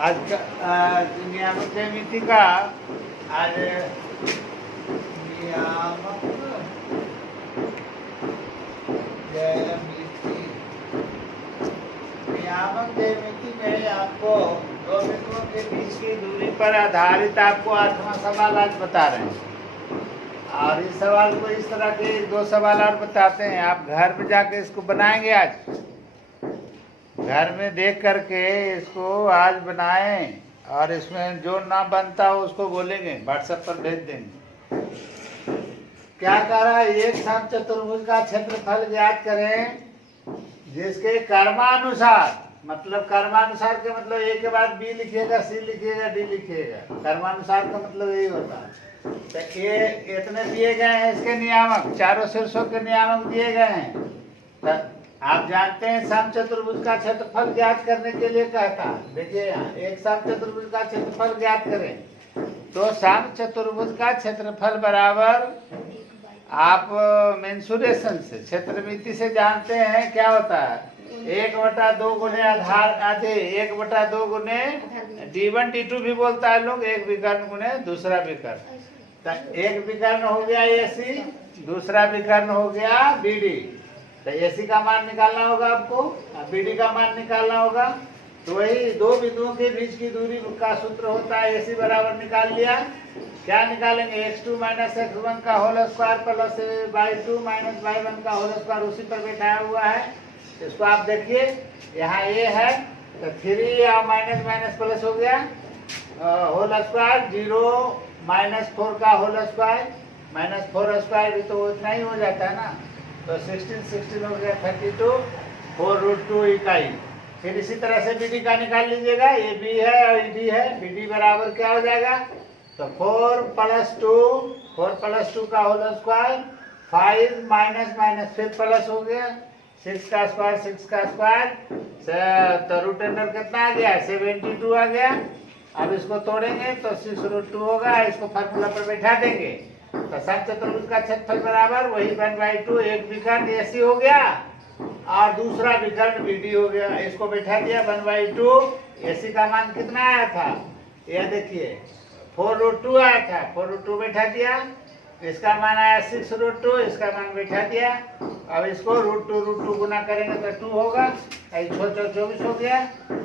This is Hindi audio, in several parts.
आज का नियामक ज्यामिति का आज नियामक ज्यामिति नियामक ज्यामिति में आपको दो बिंदुओं के बीच की दूरी पर आधारित आपको 8वां सवाल आज बता रहे हैं। और इस सवाल को इस तरह के 2 सवाल और बताते हैं। आप घर में जाके इसको बनाएंगे, आज घर में देख करके इसको आज बनाएं और इसमें जो ना बनता हो उसको बोलेंगे, व्हाट्सएप पर भेज देंगे। क्या कह रहा है, एक समचतुर्भुज का क्षेत्रफल ज्ञात करें जिसके कर्मानुसार, मतलब कर्मानुसार के मतलब ए के बाद बी लिखिएगा, सी लिखिएगा, डी लिखिएगा। कर्मानुसार का मतलब यही होता है। तो ये इतने दिए गए हैं, इसके नियामक चारों शीर्षों के नियामक दिए गए हैं। तो आप जानते हैं समचतुर्भुज का क्षेत्रफल ज्ञात करने के लिए कहता है। देखिए यहाँ एक समचतुर्भुज का क्षेत्रफल ज्ञात करें तो समचतुर्भुज का क्षेत्रफल बराबर आप मेंसुरेशन से, क्षेत्रमिति से जानते हैं क्या होता है, 1/2 गुने आधार आधे, 1/2 गुने D1 D2 भी बोलता है लोग, एक विकर्ण गुने दूसरा विकर्ण। तो एक विकर्ण हो गया AC, दूसरा विकर्ण हो गया BD। तो AC का मान निकालना होगा आपको, BD का मान निकालना होगा। तो वही 2 बिंदुओं के बीच की दूरी का सूत्र होता है। AC बराबर निकाल लिया, क्या निकालेंगे, x2 - x1 का whole square plus y2 - y1 का होल स्क्वायर, उसी पर बैठाया हुआ है। इसको आप देखिए, यहाँ a है तो 3 और माइनस माइनस प्लस हो गया, होल स्क्वायर 0 - 4 का होल स्क्वायर -4 स्क्वायर भी तो इतना ही हो जाता है ना। तो 16 हो गया 32, 4√2 इकाई। फिर इसी तरह से BD का निकाल लीजिएगा, ये B है और ED है। BD बराबर क्या हो जाएगा, तो 4 + 2 का होल स्क्वायर, 5 माइनस माइनस फिर प्लस हो गया, 6 का स्क्वायर, तो रूट अंडर कितना आ गया, 72 आ गया। अब इसको तोड़ेंगे तो 6√2 होगा, इसको फार्मूला पर बैठा देंगे। तो समचतुर्भुज का क्षेत्रफल बराबर वही 1/2, एक विकर्ण AC हो गया और दूसरा विकर्ण BD हो गया। इसको बैठा दिया 1/2। AC का मान कितना आया था, यह देखिए 4√2 आया था, 4√2 बैठा दिया। इसका मान आया 6√2, इसका मान बैठा दिया। अब इसको √2 गुना करेंगे तो 2 होगा, 24 हो गया।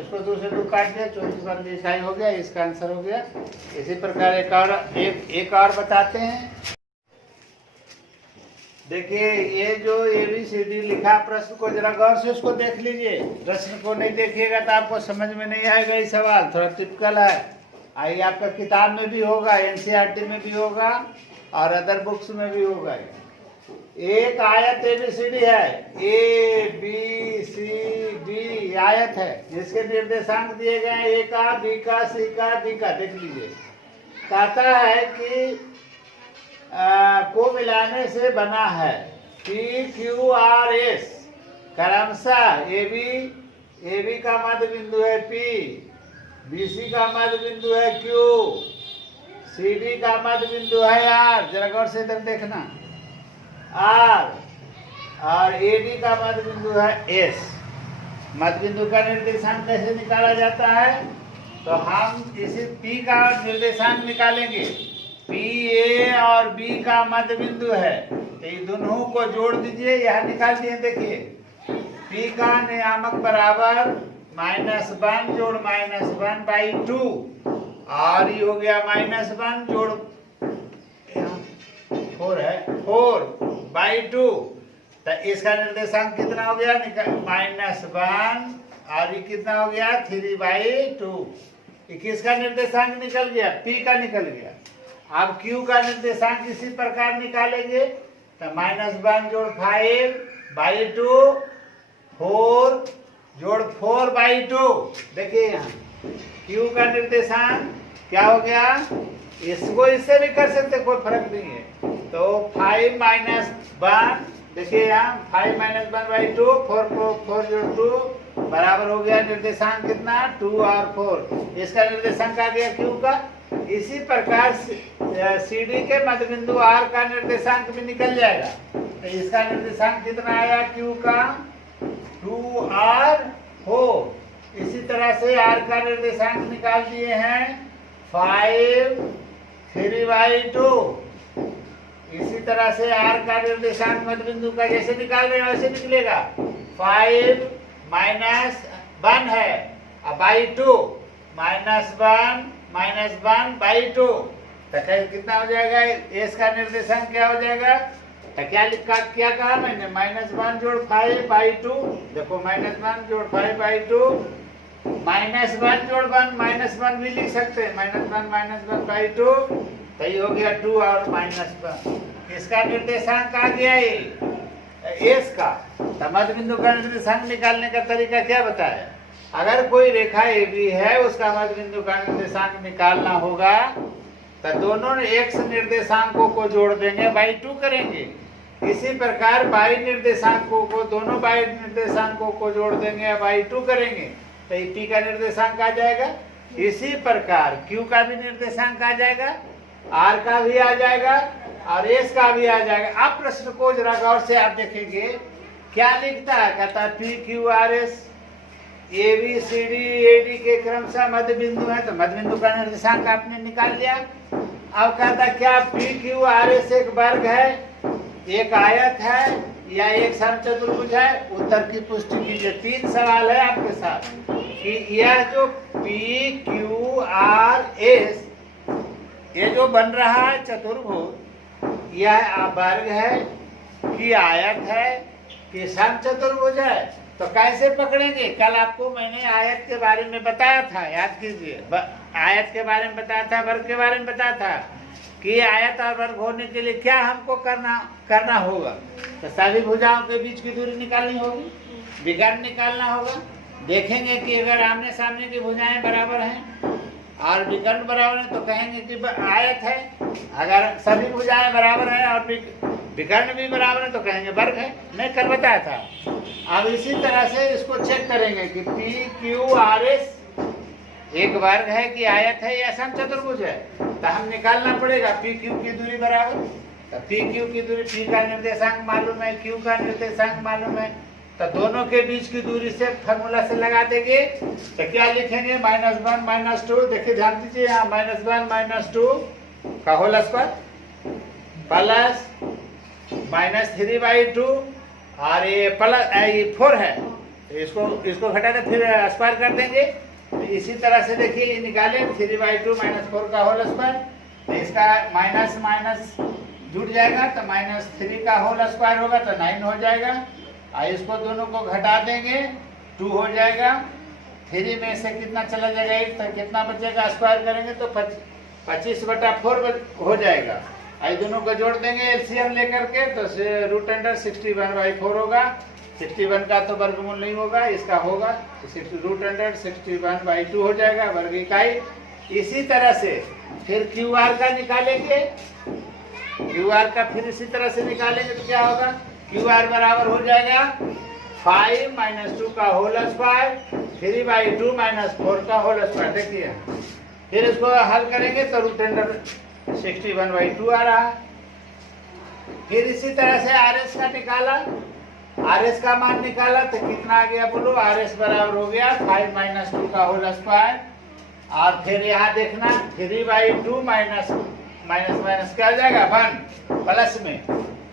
इसको 2 से 2 काट दिया, 24 इकाई हो गया। इसका आंसर हो गया। इसी प्रकार एक और बताते हैं। देखिए ये जो ABCD लिखा प्रश्न को जरा गौर से उसको देख लीजिए। प्रश्न को नहीं देखिएगा तो आपको समझ में नहीं आएगा। ये सवाल थोड़ा टिपिकल है, आई आपका किताब में भी होगा, NCERT में भी होगा और अदर बुक्स में भी होगा। एक आयत ABCD है, ABCD आयत है जिसके निर्देशांक दिए गए हैं, A का, B का, C का, D का। देख लीजिए, कहता है कि को मिलाने से बना है PQRS क्रमशः AB का मध्य बिंदु है P, BC का मध्य बिंदु है Q, CD का मध्य बिंदु है R, जरा गौर से इधर देखना, R, और AD का मध्य बिंदु है S। मध्य बिंदु का निर्देशांक कैसे निकाला जाता है, तो हम इसी P का निर्देशांक निकालेंगे। PA और B का मध्य बिंदु है, तो ये दोनों को जोड़ दीजिए, यहाँ निकाल दिए। देखिए P का नियामक बराबर -1 जोड़ -1/2 और ये हो गया -1 जोड़ 4 है 4/2। तो इसका निर्देशांक कितना हो गया, -1 और ये कितना हो गया 3/2। किसका निर्देशांक निकल गया, P का निकल गया। अब Q का निर्देशांक इसी प्रकार निकालेंगे, तो -1 जोड़ 5/2, 4 जोड़ 4/2। देखिए यहाँ Q का निर्देशांक क्या हो गया, इसको इससे भी कर सकते, कोई फर्क नहीं है। तो 5 - 1, देखिए यहाँ 5 - 1/2, 4 जोड़ 2 बराबर हो गया निर्देशांक कितना, 2 और 4। इसका निर्देशांक आ गया Q का। इसी प्रकार CD के मध्य बिंदु R का निर्देशांक भी निकल जाएगा। तो इसका निर्देशांक कितना आया Q का, 2 और 4। इसी तरह तरह से आर का निर्देशांक निकाल दिए हैं 5 3/2। इसी तरह से आर का निर्देशांक मध्य बिंदु का जैसे निकाल रहे हैं वैसे निकलेगा। 5 -1 है /2 -1 तो कितना हो जाएगा? एस का निर्देशांक क्या हो जाएगा? तो क्या कहा मैंने? -1 जोड़ 5/2। देखो -1 जोड़ 5/2 -1 जोड़ 1 -1 भी लिख सकते हैं। -1/2 तो ये हो गया 2 और -1। इसका निर्देशांक आ गया ये एस का। तो मध्य बिंदु का निर्देशांक निकालने का तरीका क्या बताया? अगर कोई रेखा ए बी है उसका मध्य बिंदु का निर्देशांक निकालना होगा तो दोनों एक्स निर्देशांकों को जोड़ देंगे, /2 करेंगे। इसी प्रकार y निर्देशांकों को दोनों y निर्देशांकों को जोड़ देंगे, /2 करेंगे तो p का निर्देशांक आ जाएगा। इसी प्रकार q का भी निर्देशांक आ जाएगा, r का भी आ जाएगा और s का भी आ जाएगा। अब प्रश्न को जरा गौर से आप देखेंगे क्या लिखता है। कहता है p q r s a b c d a d के क्रमशः मध्य बिंदु है, तो मध्य बिंदु का निर्देशांक आपने निकाल लिया। अब कहता है क्या p q r s एक वर्ग है, एक आयत है या एक समचतुर्भुज है? उत्तर की पुष्टि कीजिए। 3 सवाल है आपके साथ कि यह जो p q r s ये जो बन रहा है चतुर्भुज, यह वर्ग है कि आयत है कि समचतुर्भुज है? तो कैसे पकड़ेंगे? कल आपको मैंने आयत के बारे में बताया था, याद कीजिए। आयत के बारे में बताया था, वर्ग के बारे में बताया था कि आयत और वर्ग होने के लिए क्या हमको करना होगा। तो सभी भुजाओं के बीच की दूरी निकालनी होगी, विकर्ण निकालना होगा। देखेंगे कि अगर आमने सामने की भुजाएं बराबर हैं और विकर्ण बराबर है तो कहेंगे कि आयत है। अगर सभी भुजाएं बराबर हैं और विकर्ण भी बराबर है तो कहेंगे वर्ग है। मैं कल बताया था। अब इसी तरह से इसको चेक करेंगे कि पी क्यू आर एस एक वर्ग है कि आयत है या समचतुर्भुज है। तो हम निकालना पड़ेगा पी क्यू की दूरी बराबर। तो पी क्यू की दूरी, पी का निर्देशांक मालूम है, क्यू का निर्देशांक मालूम है, तो दोनों के बीच की दूरी से फार्मूला से लगा देंगे। तो क्या लिखेंगे? -1 -2। देखिए ध्यान दीजिए, यहाँ -1 -2 का होल स्क्वायर प्लस -3/2 और ये प्लस ये 4 है, तो इसको घटा के फिर स्क्वायर कर देंगे। तो इसी तरह से देखिए ये निकाले 3/2 -4 का होल स्क्वायर, तो इसका माइनस माइनस जुड़ जाएगा तो -3 का होल स्क्वायर होगा तो 9 हो जाएगा। और इसको दोनों को घटा देंगे 2 हो जाएगा। 3 में से कितना चला जाएगा 1, तो कितना बचेगा? स्क्वायर करेंगे तो 25/4 हो जाएगा। आई दोनों को जोड़ देंगे एलसीएम लेकर के तो √61/4 होगा। 61 का तो वर्गमूल नहीं होगा, इसका होगा √61/2 हो जाएगा वर्ग इकाई। इसी तरह से फिर क्यू आर का निकालेंगे, क्यू आर का फिर इसी तरह से निकालेंगे तो क्या होगा? क्यू आर बराबर हो जाएगा 5 - 2 का होल स्क्वायर 3/2 -4 का होल स्क्वायर। देखिए फिर इसको हल करेंगे तो √61/2 आ रहा है। फिर इसी तरह से आर एस का निकाला, आर एस का मान निकाला तो कितना आ गया बोलो? आर एस बराबर हो गया 5 - 2 का होल स्क्वायर और फिर यहाँ देखना 3/2 माइनस क्या हो जाएगा? 1 प्लस में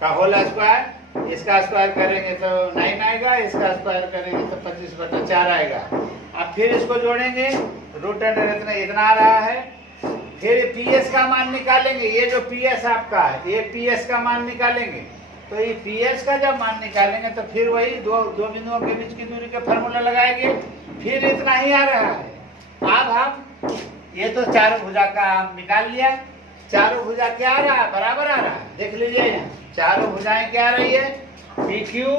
का होल स्क्वायर। इसका स्क्वायर करेंगे तो 9 आएगा, इसका स्क्वायर करेंगे तो 25/4 आएगा। अब फिर इसको जोड़ेंगे, √, इतना आ रहा है। फिर पीएस का मान निकालेंगे। ये जो पीएस आपका है ये पीएस का मान निकालेंगे। तो ये पीएस का जब मान निकालेंगे तो फिर वही दो बिंदुओं के बीच की दूरी के फॉर्मूला लगाएंगे। फिर इतना ही आ रहा है। अब हम ये तो चारों भुजा का हम निकाल लिया। चारों भुजा क्या आ रहा है? बराबर आ रहा है। देख लीजिए यहाँ चारों भुजाएं क्या आ रही है? P Q,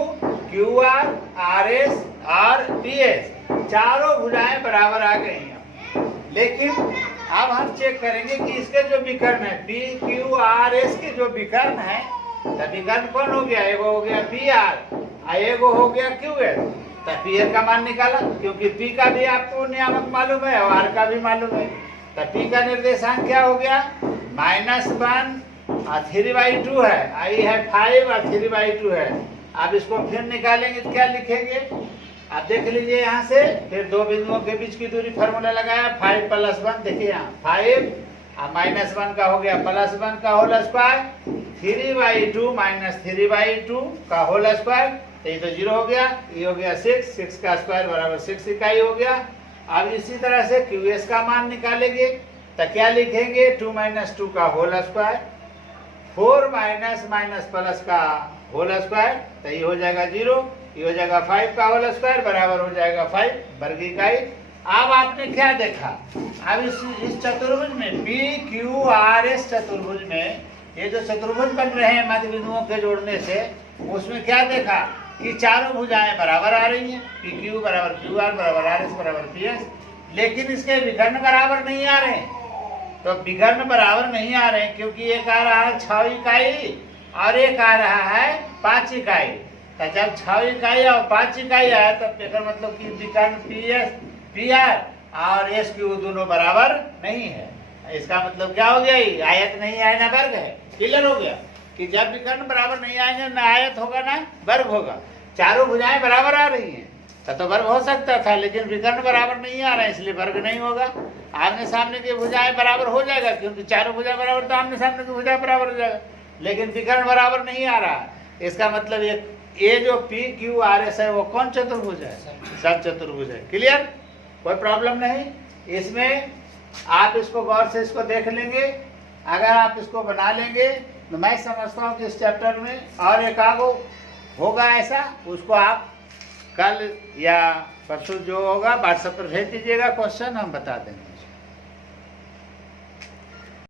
Q R, R S और पी एस, चारों भुजाएं बराबर आ गई हैं। लेकिन अब हम चेक करेंगे कि इसके जो विकर्ण है पी क्यू आर एस के जो विकर्ण है, तो विकर्ण कौन हो गया? एगो हो गया पी आर, एगो हो गया क्यू एस। तो पी एस का मान निकाला, क्योंकि पी का भी आपको नियामक मालूम है और आर का भी मालूम है। तो पी का निर्देशांक क्या हो गया? -1 और 3/2 है, आई है 5 और 3/2 है। अब इसको फिर निकालेंगे तो क्या लिखेंगे? आप देख लीजिए यहाँ से, फिर दो बिंदुओं के बीच की दूरी फार्मूला लगाया 5 + 1, देखिए यहाँ 5 -1 का हो गया +1 का होल स्क्वायर, 3/2 - 3/2 का होल स्क्वायर, तो ये तो 0 हो गया, ये हो गया 6 का स्क्वायर बराबर 6 इकाई हो गया। अब इसी तरह से QS का मान निकालेंगे, तो क्या लिखेंगे 2 - 2 का होल स्क्वायर, 4 - प्लस का होल स्क्वायर, तो ये हो जाएगा 0, ये हो जाएगा 5 का होल स्क्वायर बराबर हो जाएगा 5 वर्ग इकाई। अब आपने क्या देखा, अब इस चतुर्भुज में PQRS चतुर्भुज में ये जो चतुर्भुज बन रहे हैं मध्य बिंदुओं के जोड़ने से, उसमें क्या देखा कि चारों भुजाएं बराबर आ रही हैं, PQ बराबर QR बराबर RS बराबर PS, लेकिन इसके विकर्ण बराबर नहीं आ रहे हैं। तो विकर्ण बराबर नहीं आ रहे हैं क्योंकि एक आ रहा है 6 इकाई और एक आ रहा है 5 इकाई। तो जब 6 इकाई और 5 इकाई आया तब इसका मतलब कि विकर्ण PS PR और SQ दोनों बराबर नहीं है। इसका मतलब क्या हो गया, ये आयत नहीं है ना वर्ग है। क्लियर हो गया कि जब विकर्ण बराबर नहीं आएंगे ना आयत होगा ना वर्ग होगा। चारों भुजाएं बराबर आ रही हैं तो वर्ग हो सकता था, लेकिन विकर्ण बराबर नहीं आ रहा है इसलिए वर्ग नहीं होगा। आमने सामने की भुजाएं बराबर हो जाएगा क्योंकि चारों भुजा बराबर, तो आमने सामने की भुजा बराबर हो जाएगा, लेकिन विकर्ण बराबर नहीं आ रहा। इसका मतलब ये जो PQRS है वो कौन चतुर्भुज है, सब चतुर्भुज है। क्लियर, कोई प्रॉब्लम नहीं इसमें। आप इसको गौर से इसको देख लेंगे, अगर आप इसको बना लेंगे तो मैं समझता हूँ कि इस चैप्टर में और एक आगो होगा ऐसा, उसको आप कल या परसों जो होगा व्हाट्सएप पर भेज दीजिएगा, क्वेश्चन हम बता देंगे।